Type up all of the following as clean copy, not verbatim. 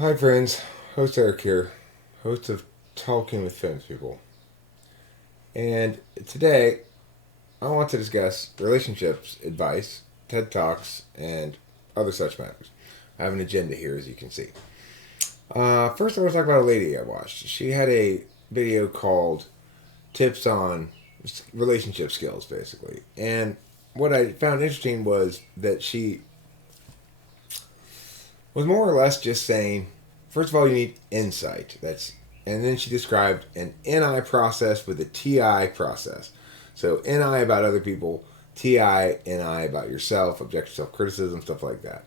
Hi, friends. Host Eric here, host of Talking with Famous People. And today, I want to discuss relationships, advice, TED Talks, and other such matters. I have an agenda here, as you can see. First, I want to talk about a lady I watched. She had a video called Tips on Relationship Skills, basically. And what I found interesting was that she was more or less just saying, first of all, you need insight. And then she described an NI process with a TI process. So NI about other people, TI, NI about yourself, objective self criticism, stuff like that.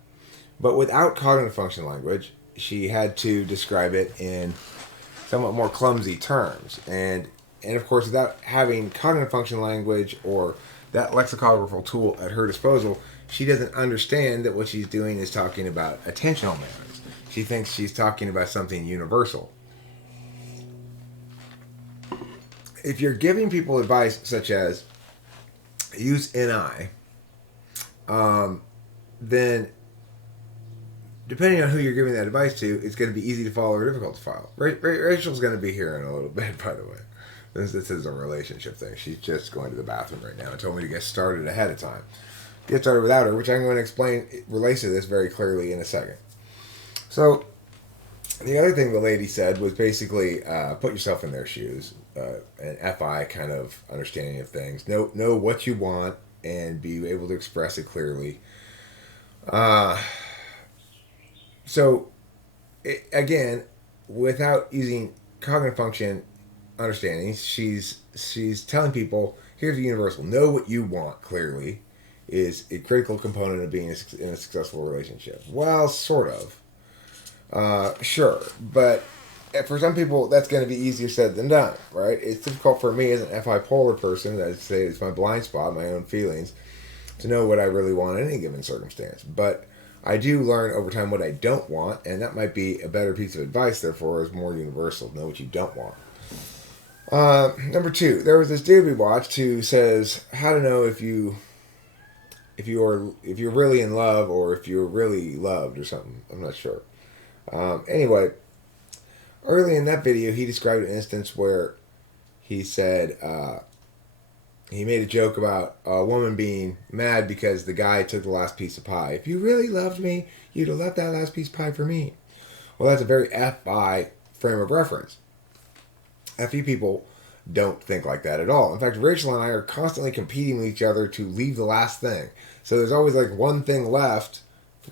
But without cognitive function language, she had to describe it in somewhat more clumsy terms. And of course, without having cognitive function language or that lexicographical tool at her disposal, she doesn't understand that what she's doing is talking about attentional manners. She thinks she's talking about something universal. If you're giving people advice such as use NI, then depending on who you're giving that advice to, it's going to be easy to follow or difficult to follow. Rachel's going to be here in a little bit, by the way. This is a relationship thing. She's just going to the bathroom right now and told me to get started ahead of time. Get started without her, which I'm going to explain relates to this very clearly in a second. So, the other thing the lady said was basically put yourself in their shoes, an FI kind of understanding of things. Know what you want and be able to express it clearly. Uh, again, without using cognitive function understanding, she's telling people here's the universal. Know what you want clearly is a critical component of being in a successful relationship. Well, sort of. Sure, but for some people that's going to be easier said than done, right? It's difficult for me as an FI polar person, I'd say it's my blind spot, my own feelings, to know what I really want in any given circumstance. But I do learn over time what I don't want, and that might be a better piece of advice, therefore, is more universal. Know what you don't want. Number two, there was this dude we watched who says how to know if you're really in love or if you're really loved or something. I'm not sure. Anyway, early in that video, he described an instance where he said he made a joke about a woman being mad because the guy took the last piece of pie. If you really loved me, you'd have left that last piece of pie for me. Well, that's a very FI frame of reference. FE people don't think like that at all. In fact, Rachel and I are constantly competing with each other to leave the last thing. So there's always like one thing left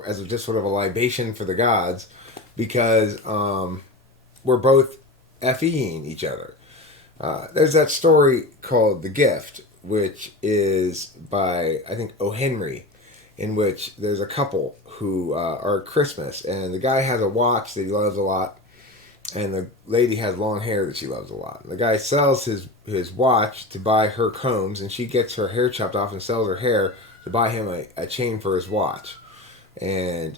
as just sort of a libation for the gods because we're both FEing each other. There's that story called The Gift, which is by, I think, O. Henry, in which there's a couple who are at Christmas, and the guy has a watch that he loves a lot, and the lady has long hair that she loves a lot. And the guy sells his watch to buy her combs, and she gets her hair chopped off and sells her hair to buy him a chain for his watch. And,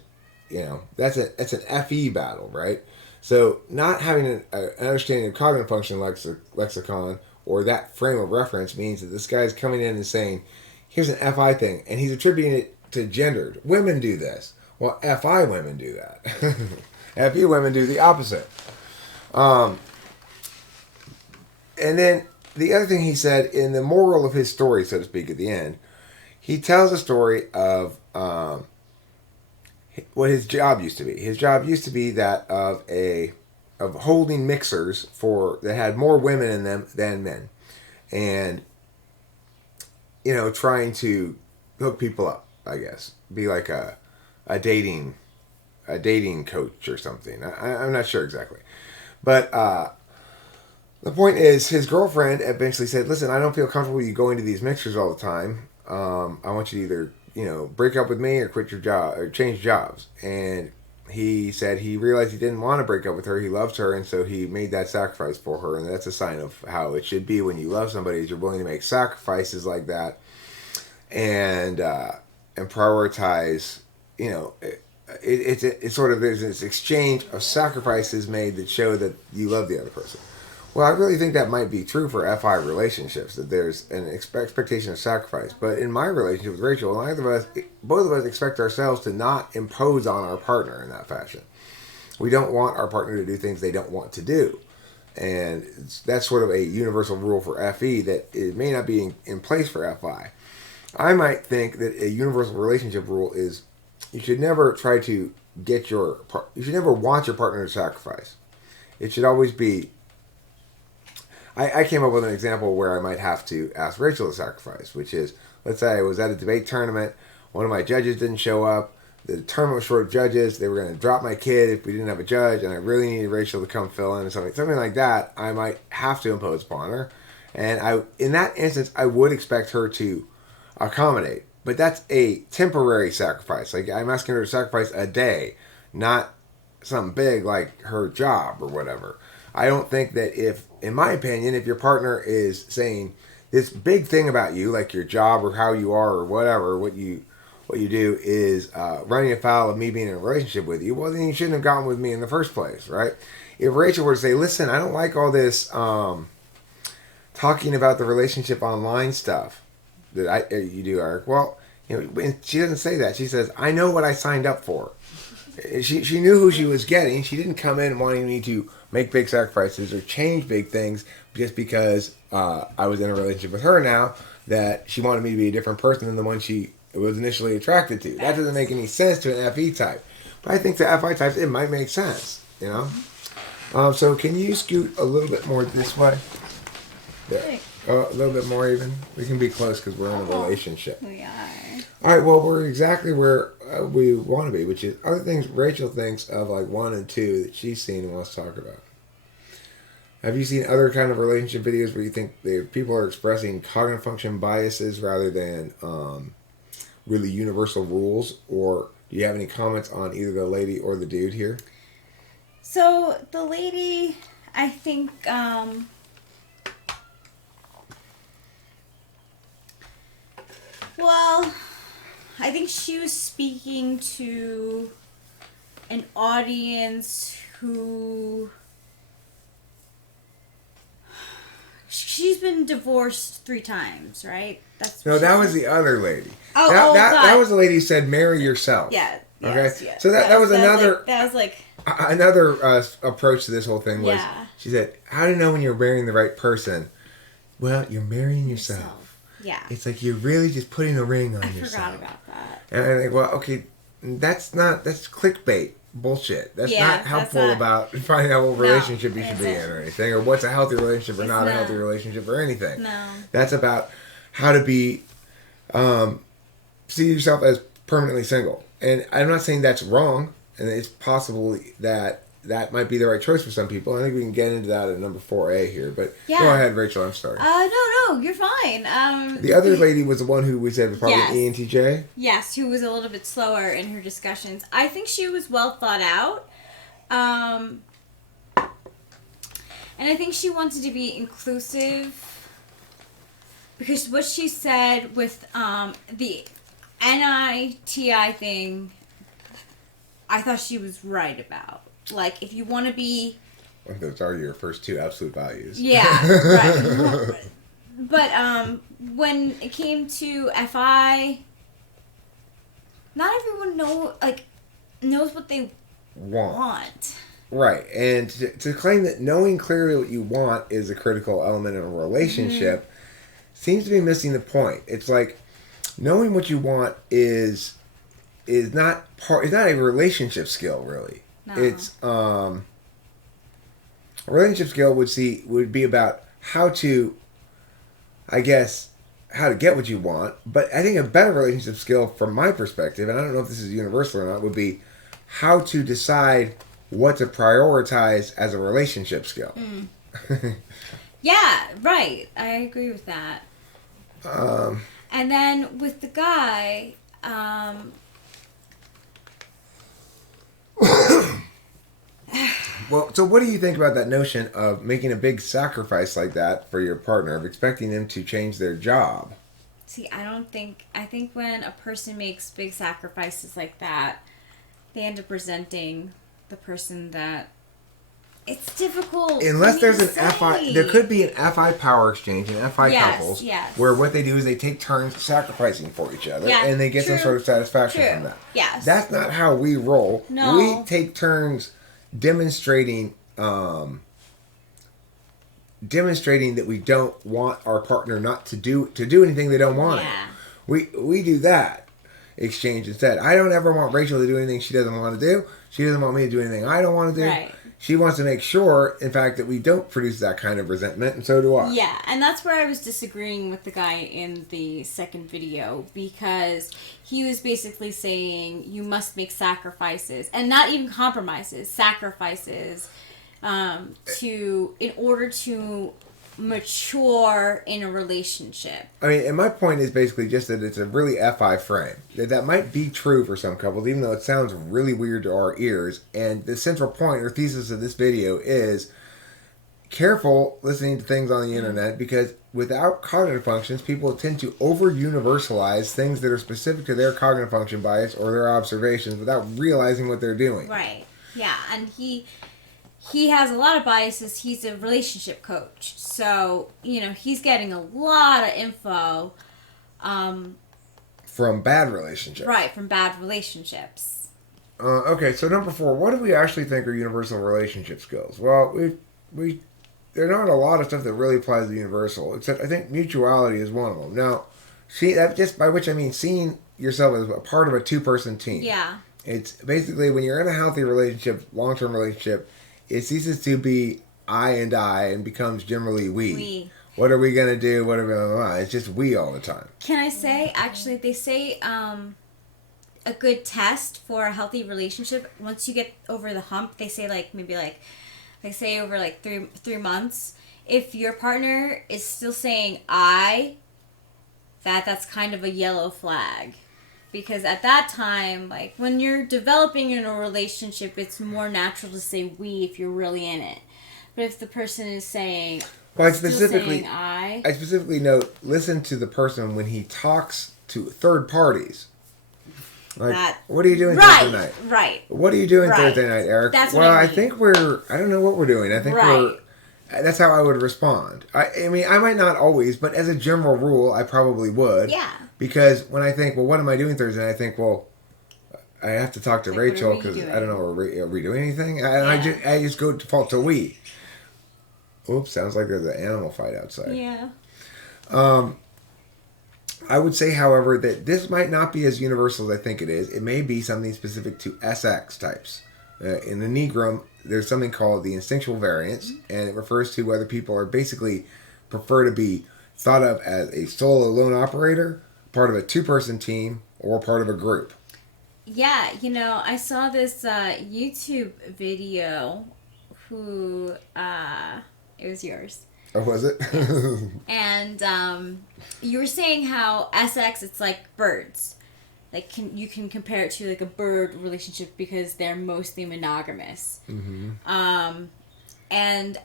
that's an FE battle, right? So not having an understanding of cognitive function lexicon or that frame of reference means that this guy's coming in and saying, here's an FI thing, and he's attributing it to gendered. Women do this. Well, FI women do that. FE women do the opposite. And then the other thing he said in the moral of his story, so to speak, at the end, he tells a story of what his job used to be. His job used to be that of holding mixers for that had more women in them than men, and trying to hook people up. I guess be like a dating a dating coach or something. I'm not sure exactly, but the point is, his girlfriend eventually said, "Listen, I don't feel comfortable you going to these mixers all the time. I want you to either break up with me or quit your job or change jobs." And he said he realized he didn't want to break up with her. He loved her, and so he made that sacrifice for her. And that's a sign of how it should be when you love somebody: is you're willing to make sacrifices like that, and prioritize. It's sort of there's this exchange of sacrifices made that show that you love the other person. Well, I really think that might be true for FI relationships, that there's an expectation of sacrifice. But in my relationship with Rachel, both of us expect ourselves to not impose on our partner in that fashion. We don't want our partner to do things they don't want to do. And that's sort of a universal rule for FE that it may not be in place for FI. I might think that a universal relationship rule is you should never try to you should never want your partner to sacrifice. It should always be. I came up with an example where I might have to ask Rachel to sacrifice, which is, let's say I was at a debate tournament, one of my judges didn't show up, the tournament was short of judges, they were going to drop my kid if we didn't have a judge, and I really needed Rachel to come fill in or something like that. I might have to impose upon her, and in that instance, I would expect her to accommodate. But that's a temporary sacrifice. Like, I'm asking her to sacrifice a day, not something big like her job or whatever. I don't think that in my opinion, if your partner is saying this big thing about you, like your job or how you are or whatever, what you do is running afoul of me being in a relationship with you, well, then you shouldn't have gotten with me in the first place, right? If Rachel were to say, listen, I don't like all this talking about the relationship online stuff that you do, Eric. Well, she doesn't say that. She says, I know what I signed up for. She knew who she was getting. She didn't come in wanting me to make big sacrifices or change big things just because I was in a relationship with her now, that she wanted me to be a different person than the one she was initially attracted to. That doesn't make any sense to an FE type. But I think to FI types, it might make sense, So can you scoot a little bit more this way? There. Oh, a little bit more even. We can be close because we're in a relationship. We are. All right, well, we're exactly where we want to be, which is other things Rachel thinks of, like 1 and 2, that she's seen and wants to talk about. Have you seen other kind of relationship videos where you think people are expressing cognitive function biases rather than really universal rules? Or do you have any comments on either the lady or the dude here? So, the lady, I think... Well, I think she was speaking to an audience who... She's been divorced 3 times, right? That was the other lady. God. That was the lady who said, marry yourself. Yeah. Yes, okay. Yes. So that was another... Another approach to this whole thing was, she said, how do you know when you're marrying the right person? Well, you're marrying yourself. Yeah. It's like you're really just putting a ring on yourself. I forgot about that. And I think, well, okay, that's clickbait bullshit. That's not helpful about finding out what relationship you should be in or anything, or what's a healthy relationship or not a healthy relationship or anything. No. That's about how to be, see yourself as permanently single. And I'm not saying that's wrong, and it's possible that might be the right choice for some people. I think we can get into that at number 4A here. But go ahead, Rachel. I'm sorry. No, you're fine. The other lady was the one who we said was probably ENTJ. Yes, who was a little bit slower in her discussions. I think she was well thought out. And I think she wanted to be inclusive. Because what she said with the NITI thing, I thought she was right about. Like, if you want to be... Those are your first 2 absolute values. Yeah, right. But when it came to FI, not everyone knows what they want. Right. And to claim that knowing clearly what you want is a critical element in a relationship seems to be missing the point. It's like knowing what you want is not a relationship skill, really. No. It's a relationship skill would be about how to get what you want. But I think a better relationship skill from my perspective, and I don't know if this is universal or not, would be how to decide what to prioritize as a relationship skill. Yeah, right. I agree with that. And then with the guy, well, so what do you think about that notion of making a big sacrifice like that for your partner, of expecting them to change their job? See, I think when a person makes big sacrifices like that, they end up resenting the person that... It's difficult. Unless there's an FI... There could be an FI power exchange in FI couples where what they do is they take turns sacrificing for each other and they get some sort of satisfaction from that. Yes. That's not how we roll. No. We take turns demonstrating demonstrating that we don't want our partner not to do anything they don't want Yeah. to. We do that exchange instead. I don't ever want Rachel to do anything she doesn't want to do. She doesn't want me to do anything I don't want to do. Right. She wants to make sure, in fact, that we don't produce that kind of resentment, and so do I. Yeah, and that's where I was disagreeing with the guy in the second video, because he was basically saying you must make sacrifices, and not even compromises, sacrifices, in order to mature in a relationship. I mean, and my point is basically just that it's a really FI frame. That might be true for some couples, even though it sounds really weird to our ears. And the central point or thesis of this video is careful listening to things on the internet, because without cognitive functions, people tend to over universalize things that are specific to their cognitive function bias or their observations without realizing what they're doing. Right. Yeah, and he has a lot of biases. He's a relationship coach. So, he's getting a lot of info. From bad relationships. Right, from bad relationships. Okay, so number 4, what do we actually think are universal relationship skills? Well, we there are not a lot of stuff that really applies to universal, except I think mutuality is one of them. Now, that just by which I mean seeing yourself as a part of a 2-person team. Yeah. It's basically when you're in a healthy relationship, long-term relationship, it ceases to be I and becomes generally we. What are we going to do? What are we going to do? It's just we all the time. Can I say, actually, they say a good test for a healthy relationship, once you get over the hump, they say they say over like three months, if your partner is still saying that's kind of a yellow flag. Because at that time, like when you're developing in a relationship, it's more natural to say we if you're really in it. But if the person is saying, I still specifically saying I note, listen to the person when he talks to third parties. Like, what are you doing Thursday night? Right. What are you doing Thursday night, Eric? That's well, what I mean. I think I don't know what we're doing. I think that's how I would respond. I mean, I might not always, but as a general rule, I probably would. Yeah. Because when I think, well, what am I doing Thursday night? I think, well, I have to talk to Rachel because I don't know, are we doing anything? And I just go default to we. Oops, sounds like there's an animal fight outside. Yeah. I would say, however, that this might not be as universal as I think it is. It may be something specific to SX types. In the Negrum, there's something called the instinctual variance, and it refers to whether people are basically prefer to be thought of as a solo lone operator, part of a 2-person team, or part of a group. Yeah, I saw this YouTube video it was yours. Oh, was it? Yes. And you were saying how SX, it's like birds. Like you can compare it to like a bird relationship because they're mostly monogamous. Mm-hmm. And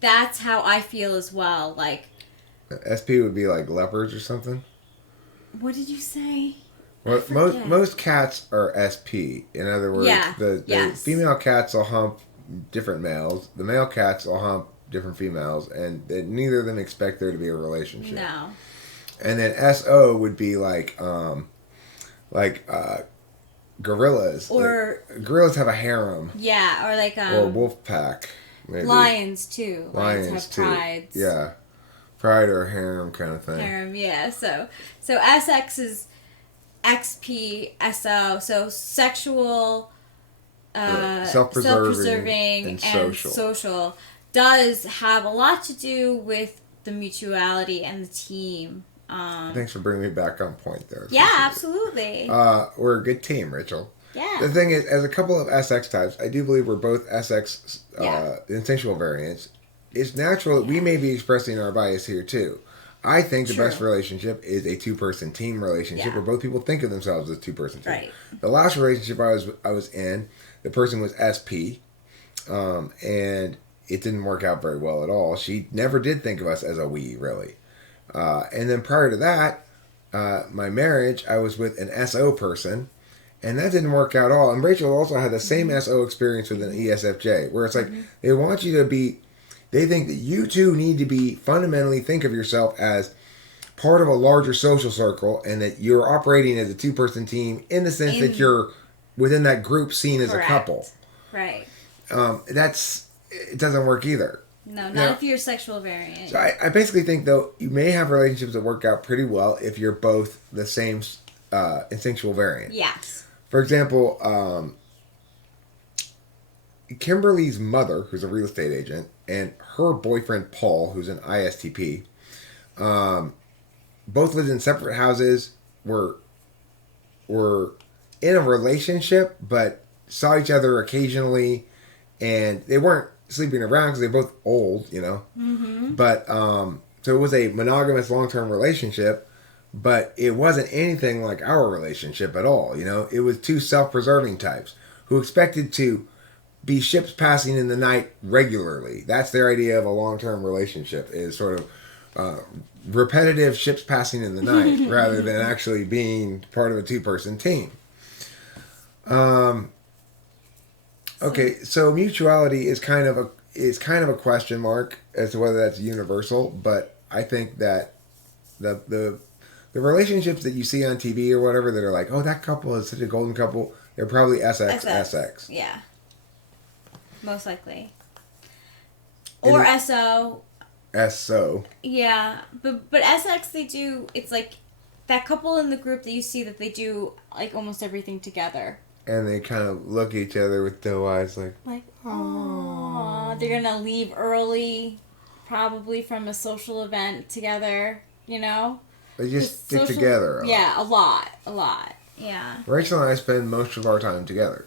that's how I feel as well. Like SP would be like leopards or something. What did you say? Well, most cats are SP. In other words, the female cats will hump different males. The male cats will hump different females, and neither of them expect there to be a relationship. No. And then SO would be like gorillas. Or gorillas have a harem. Yeah, or like or a wolf pack. Maybe. Lions too. Lions have prides. Yeah. Pride or harem kind of thing. Harem, yeah. So SX is XP, SO, so sexual, self-preserving and social does have a lot to do with the mutuality and the team. Thanks for bringing me back on point there. Yeah, absolutely. We're a good team, Rachel. Yeah. The thing is, as a couple of SX types, I do believe we're both SX instinctual variants. It's natural that we may be expressing our bias here too. I think the best relationship is a 2-person team relationship where both people think of themselves as a 2-person team. Right. The last relationship I was in, the person was SP, and it didn't work out very well at all. She never did think of us as a we, really. And then prior to that, my marriage, I was with an SO person, and that didn't work out at all. And Rachel also had the same SO experience with an ESFJ, where it's like they want you to be, they think that you two need to be fundamentally think of yourself as part of a larger social circle, and that you're operating as a 2-person team in the sense that you're within that group seen as a couple. Right. it doesn't work either. No, not Now, if you're a sexual variant. so I basically think though you may have relationships that work out pretty well if you're both the same instinctual variant. Yes. For example, Kimberly's mother, who's a real estate agent, and her boyfriend Paul, who's an ISTP, both lived in separate houses. Were in a relationship, but saw each other occasionally, and they weren't sleeping around because they're both old, you know. Mm-hmm. But so it was a monogamous long term relationship, but it wasn't anything like our relationship at all. You know, it was two self preserving types who expected to be ships passing in the night regularly. That's their idea of a long term relationship, is sort of repetitive ships passing in the night rather than actually being part of a two-person team. Okay, so mutuality is kind of a question mark as to whether that's universal, but I think that the relationships that you see on TV or whatever that are like, oh, that couple is such a golden couple, they're probably SXSX. Yeah. Most likely. Or SO. SO. Yeah, but SX, they do, it's like that couple in the group that you see that they do like almost everything together. And they kind of look at each other with doe eyes like, aww. They're gonna leave early, probably from a social event together, you know? they just stick together. Yeah, a lot. Yeah. Rachel and I spend most of our time together.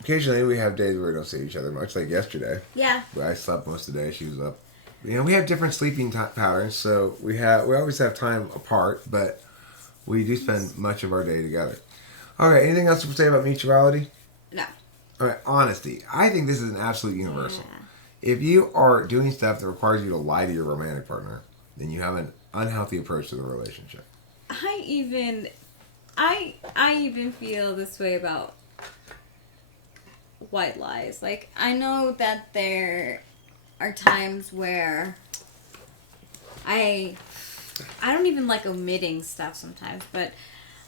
Occasionally we have days where we don't see each other much, like yesterday. Yeah. I slept most of the day. She was up. You know, we have different sleeping patterns, so we always have time apart, but we do spend much of our day together. All right. Anything else to say about mutuality? No. All right. Honesty. I think this is an absolute universal. Yeah. If you are doing stuff that requires you to lie to your romantic partner, then you have an unhealthy approach to the relationship. I even feel this way about white lies. Like, I know that there are times where I don't even like omitting stuff sometimes, but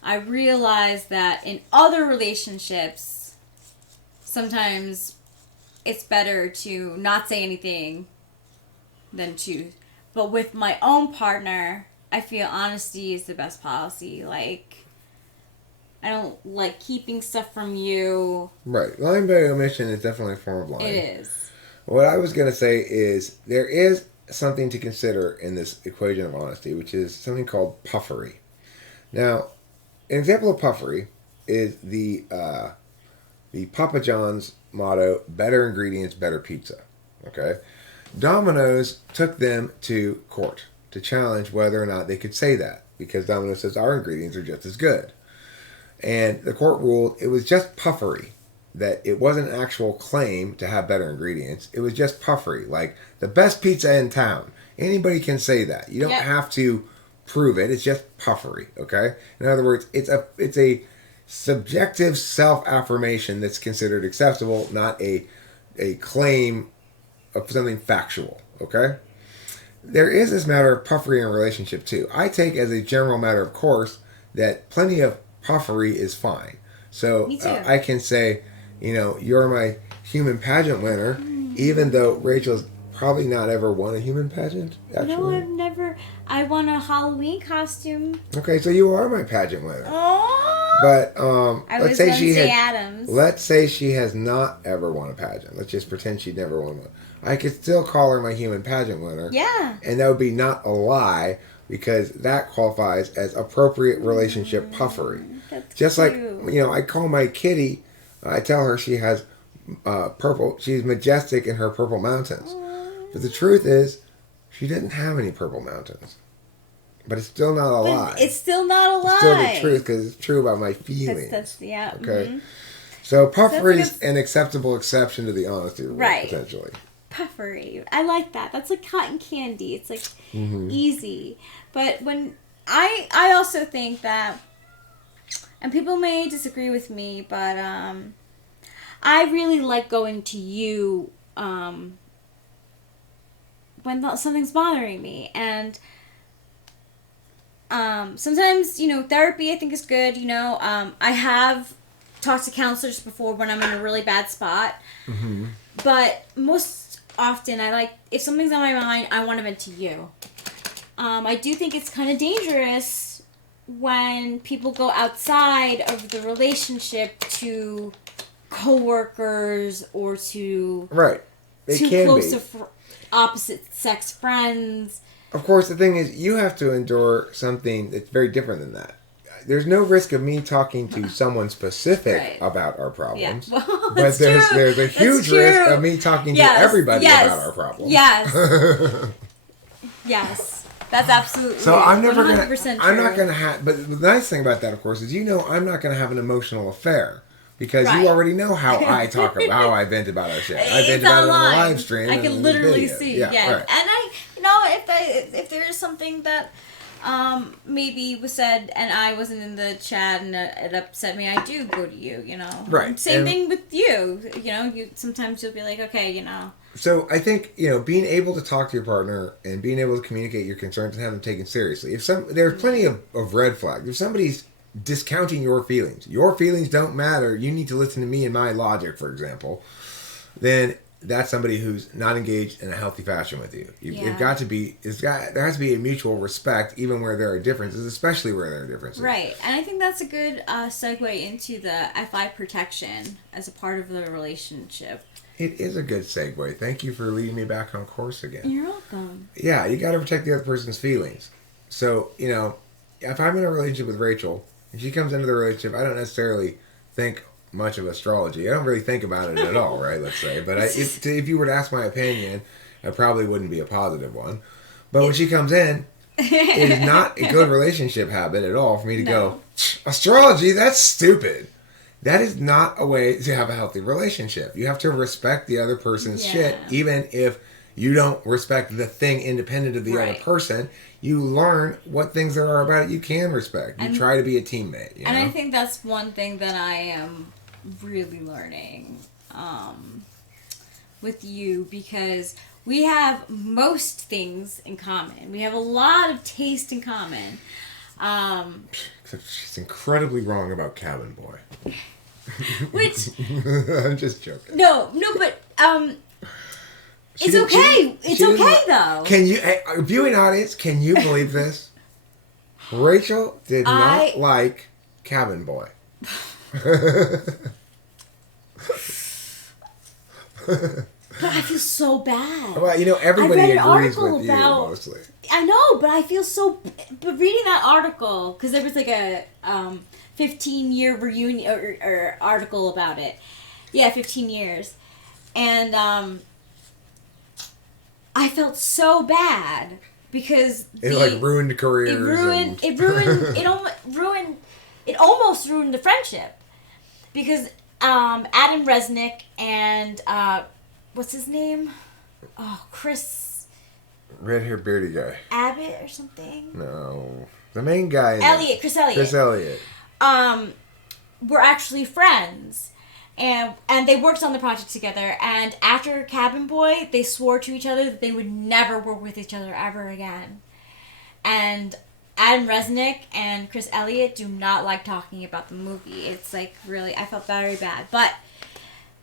I realize that in other relationships, sometimes it's better to not say anything than to. But with my own partner, I feel honesty is the best policy. Like, I don't like keeping stuff from you. Right. Lying by omission is definitely a form of lying. It is. What I was going to say is there is something to consider in this equation of honesty, which is something called puffery. Now, an example of puffery is the Papa John's motto, better ingredients, better pizza. Okay? Domino's took them to court to challenge whether or not they could say that, because Domino's says our ingredients are just as good. And the court ruled it was just puffery, that it wasn't an actual claim to have better ingredients. It was just puffery, like the best pizza in town. Anybody can say that. You don't have to prove it. It's just puffery, okay? In other words, it's a subjective self-affirmation that's considered acceptable, not a claim of something factual, okay? There is this matter of puffery in a relationship too. I take as a general matter of course that plenty of puffery is fine. So I can say, you know, you're my human pageant winner, even though Rachel's probably not ever won a human pageant. Actually. No, I've never. I won a Halloween costume. Okay, so you are my pageant winner. Oh. But let's say she has not ever won a pageant. Let's just pretend she never won one. I could still call her my human pageant winner. Yeah. And that would be not a lie, because that qualifies as appropriate relationship puffery. That's just cute. Like, you know, I call my kitty, I tell her she has purple, she's majestic in her purple mountains. But the truth is, she didn't have any purple mountains. But it's still not a lie. It's still not a lie. It's still the truth, because it's true about my feelings. Yeah. Okay? Mm-hmm. So puffery is an acceptable exception to the honesty rule, potentially. Puffery. I like that. That's like cotton candy. It's like easy. But when I also think that, and people may disagree with me, but I really like going to you when something's bothering me. And sometimes, you know, therapy I think is good. You know, I have talked to counselors before when I'm in a really bad spot. Mm-hmm. But most often, if something's on my mind, I want to vent to you. I do think it's kind of dangerous when people go outside of the relationship to coworkers or to Right. It too can close be. to opposite sex friends. Of course, the thing is, you have to endure something that's very different than that. There's no risk of me talking to someone specific about our problems. Yeah. Well, but there's a huge risk of me talking to everybody about our problems. Yes. Yes. That's absolutely. So I'm never 100% gonna. true. I'm not gonna have. But the nice thing about that, of course, is I'm not gonna have an emotional affair because you already know how I talk about how I vent about our shit. I vent about it on the live stream. I can literally see. Yeah. Right. And if there is something that maybe was said and I wasn't in the chat and it upset me, I do go to you. Right. Same thing with you. Sometimes you'll be like, okay, So I think being able to talk to your partner and being able to communicate your concerns and have them taken seriously. There's plenty of red flags. If somebody's discounting your feelings don't matter. You need to listen to me and my logic, for example. Then that's somebody who's not engaged in a healthy fashion with you. There has to be a mutual respect, even where there are differences, especially where there are differences. Right, and I think that's a good segue into the FI protection as a part of the relationship. It is a good segue. Thank you for leading me back on course again. You're welcome. Yeah, you got to protect the other person's feelings. So, if I'm in a relationship with Rachel, and she comes into the relationship, I don't necessarily think much of astrology. I don't really think about it at all, right, let's say. But if you were to ask my opinion, it probably wouldn't be a positive one. But when she comes in, it is not a good relationship habit at all for me to go, astrology, that's stupid. That is not a way to have a healthy relationship. You have to respect the other person's shit, even if you don't respect the thing independent of the other person. You learn what things there are about it you can respect. You try to be a teammate. And I think that's one thing that I am really learning with you, because we have most things in common. We have a lot of taste in common. Except she's incredibly wrong about Cabin Boy. Which I'm just joking. No, but it's okay. It's okay though. Can you, viewing audience? Can you believe this? Rachel did not like Cabin Boy. But I feel so bad. Well, everybody agrees with you mostly. I know, but I feel so. But reading that article, because there was like a 15-year reunion or article about it. Yeah, 15 years, and I felt so bad because it ruined careers. It almost ruined the friendship because Adam Resnick and what's his name? Oh, Chris. Red hair beardy guy. Abbott or something? No. The main guy. Chris Elliott. Chris Elliott. Were actually friends. And they worked on the project together. And after Cabin Boy, they swore to each other that they would never work with each other ever again. And Adam Resnick and Chris Elliott do not like talking about the movie. It's like really, I felt very bad. But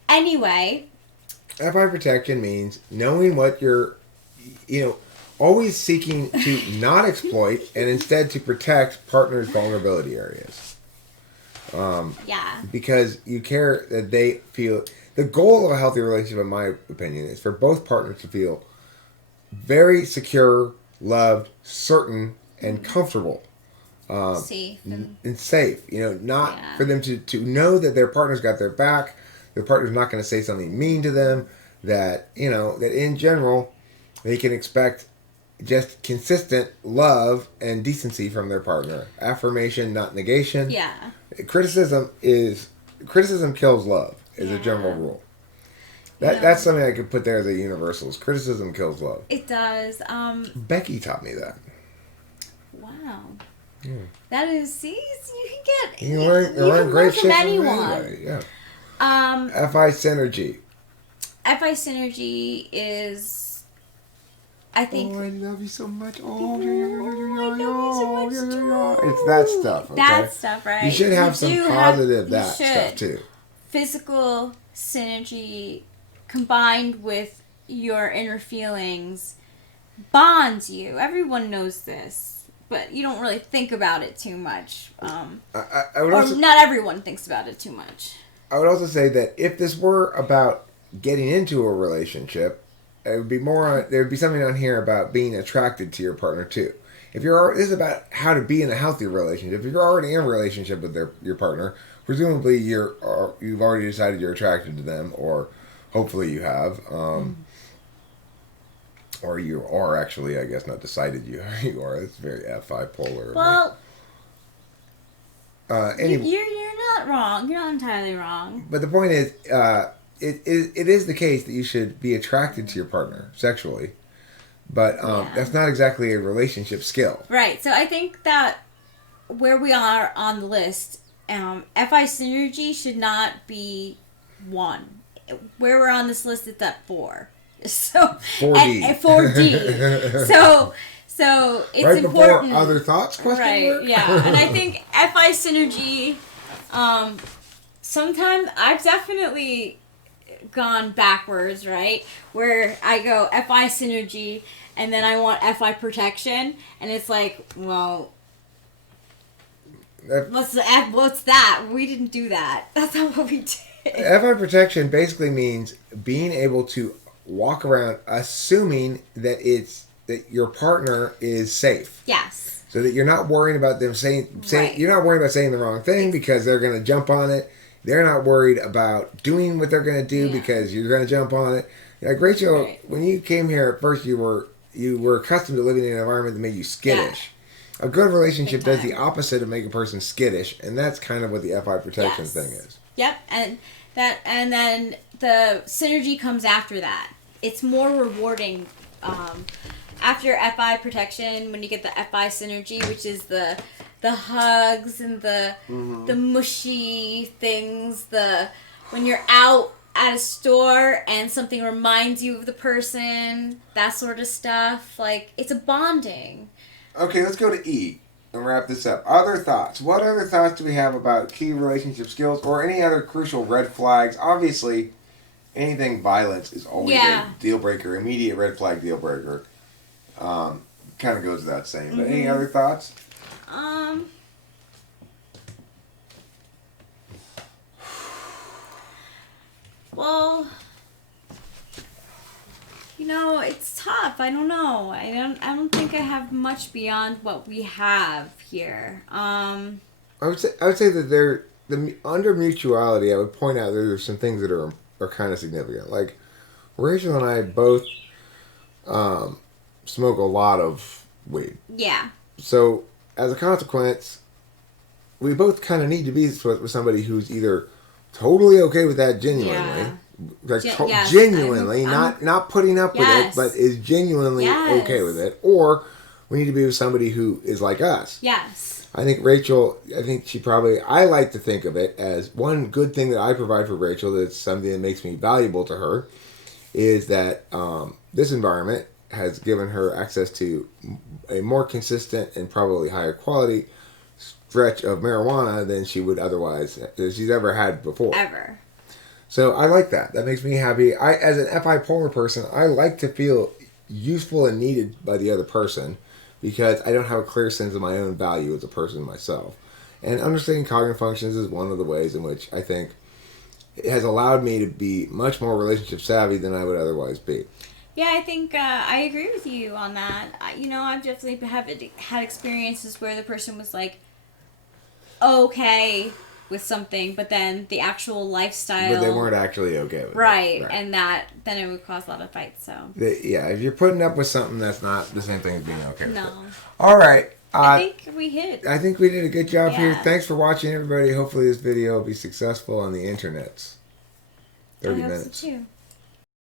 anyway. FI protection means knowing what you're, always seeking to not exploit and instead to protect partners' vulnerability areas. Because you care that they feel... The goal of a healthy relationship, in my opinion, is for both partners to feel very secure, loved, certain, and comfortable. Safe. And safe. For them to know that their partner's got their back, their partner's not going to say something mean to them, that, that in general, they can expect just consistent love and decency from their partner. Affirmation, not negation. Yeah. Criticism kills love, is a general rule. That's something I could put there as a universal. Criticism kills love. It does. Becky taught me that. Wow. Yeah. That is, you can get... You learn great shit from anyone. Anybody. Yeah. FI synergy. FI synergy is... I think. Oh, I love you so much. Oh, I love you so much too. it's that stuff. Okay? That stuff, right? You should have some positive stuff too. Physical synergy combined with your inner feelings bonds you. Everyone knows this, but you don't really think about it too much. I would or also, not everyone thinks about it too much. I would also say that if this were about getting into a relationship, it would be more. There would be something on here about being attracted to your partner too. If this is about how to be in a healthy relationship. If you're already in a relationship with your partner, presumably you've already decided you're attracted to them, or hopefully you have. Or you are actually, I guess, not decided you are. It's very F5 polar. Well, anyway, you're not wrong. You're not entirely wrong. but the point is, it is the case that you should be attracted to your partner sexually, but that's not exactly a relationship skill. Right. So I think that where we are on the list, FI synergy should not be 1. Where we're on this list, it's at 4. So 4D. At 4D. So it's right important. Before other thoughts? Right. Mark? Yeah. And I think FI synergy. Sometimes I've definitely gone backwards. Right, where I go FI synergy, and then I want FI protection, and it's like, well. What's that? We didn't do that. That's not what we did. FI protection basically means being able to walk around assuming that your partner is safe. Yes. So that you're not worrying about them saying Right. You're not worried about saying the wrong thing because they're going to jump on it. They're not worried about doing what they're going to do because you're going to jump on it. Like Rachel, when you came here at first, you were accustomed to living in an environment that made you skittish. Yeah. A good relationship does the opposite of make a person skittish, and that's kind of what the FI protection thing is. Yep, and then the synergy comes after that. It's more rewarding after FI protection when you get the FI synergy, which is the hugs and the mushy things. When you're out at a store and something reminds you of the person, that sort of stuff. Like, it's a bonding. Okay, let's go to E and wrap this up. Other thoughts. What other thoughts do we have about key relationship skills or any other crucial red flags? Obviously, anything violence is always a deal breaker, immediate red flag deal breaker. Kind of goes without saying. But any other thoughts? Well, it's tough. I don't know. I don't think I have much beyond what we have here. I would say that under mutuality, I would point out that there's some things that are kind of significant. Like Rachel and I both smoke a lot of weed. Yeah. So as a consequence, we both kind of need to be with somebody who's either totally okay with that genuinely. Yeah. Genuinely, not putting up with it, but is genuinely okay with it. Or we need to be with somebody who is like us. Yes. I think Rachel, I like to think of it as one good thing that I provide for Rachel that's something that makes me valuable to her is that this environment has given her access to a more consistent and probably higher quality stretch of marijuana than she would otherwise, that she's ever had before. Ever. So I like that. That makes me happy. As an FI polar person, I like to feel useful and needed by the other person because I don't have a clear sense of my own value as a person myself. And understanding cognitive functions is one of the ways in which I think it has allowed me to be much more relationship savvy than I would otherwise be. Yeah, I think I agree with you on that. I've definitely had experiences where the person was like, okay with something, but then the actual lifestyle... But they weren't actually okay with it. Right, and then it would cause a lot of fights, so... If you're putting up with something, that's not the same thing as being okay with it. No. All right. I think we hit. I think we did a good job here. Thanks for watching, everybody. Hopefully this video will be successful on the internets. 30 minutes. I hope so too.